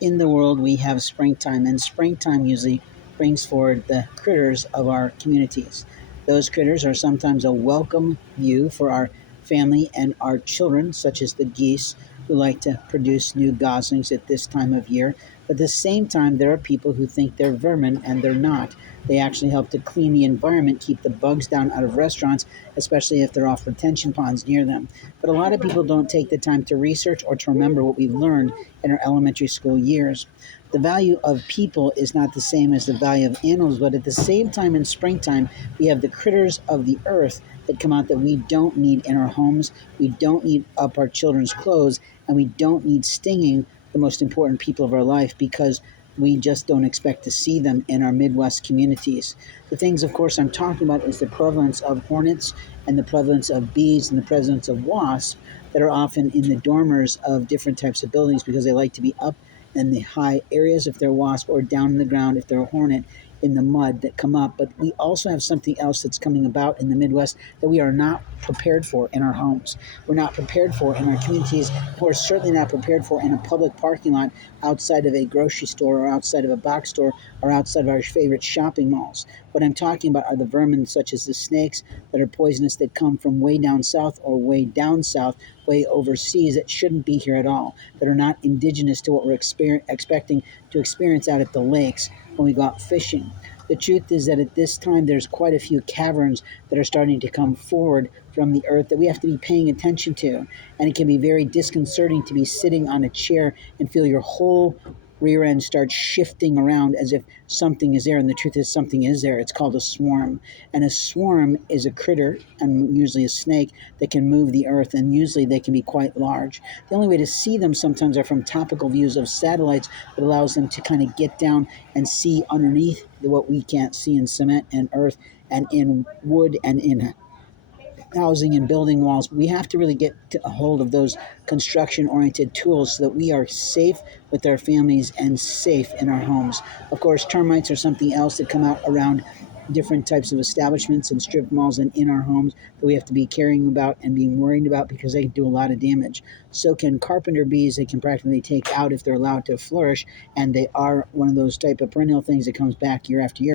in the world we have springtime, and springtime usually brings forward the critters of our communities. Those critters are sometimes a welcome view for our family and our children, such as the geese who like to produce new goslings at this time of year. But at the same time, there are people who think they're vermin, and they're not. They actually help to clean the environment, keep the bugs down out of restaurants, especially if they're off retention ponds near them. But a lot of people don't take the time to research or to remember what we've learned in our elementary school years. The value of people is not the same as the value of animals, but at the same time, in springtime, we have the critters of the earth that come out that we don't need in our homes, we don't need up our children's clothes, and we don't need stinging the most important people of our life, because we just don't expect to see them in our Midwest communities. The things, of course, I'm talking about is the prevalence of hornets and the prevalence of bees and the prevalence of wasps that are often in the dormers of different types of buildings, because they like to be up in the high areas if they're a wasp, or down in the ground if they're a hornet, in the mud that come up. But we also have something else that's coming about in the Midwest that we are not prepared for in our homes. We're not prepared for in our communities. We're certainly not prepared for in a public parking lot, outside of a grocery store, or outside of a box store, or outside of our favorite shopping malls. What I'm talking about are the vermin, such as the snakes that are poisonous, that come from way down south, or way down south, way overseas, that shouldn't be here at all, that are not indigenous to what we're expecting to experience out at the lakes when we go out fishing. The truth is that at this time, there's quite a few caverns that are starting to come forward from the earth that we have to be paying attention to. And it can be very disconcerting to be sitting on a chair and feel your whole rear end starts shifting around as if something is there. And the truth is, something is there. It's called a swarm. And a swarm is a critter, and usually a snake, that can move the earth. And usually they can be quite large. The only way to see them sometimes are from topical views of satellites that allows them to kind of get down and see underneath what we can't see in cement and earth and in wood and in housing and building walls. We have to really get a hold of those construction-oriented tools so that we are safe with our families and safe in our homes. Of course, termites are something else that come out around different types of establishments and strip malls and in our homes that we have to be caring about and being worried about, because they do a lot of damage. So can carpenter bees. They can practically take out if they're allowed to flourish, and they are one of those type of perennial things that comes back year after year.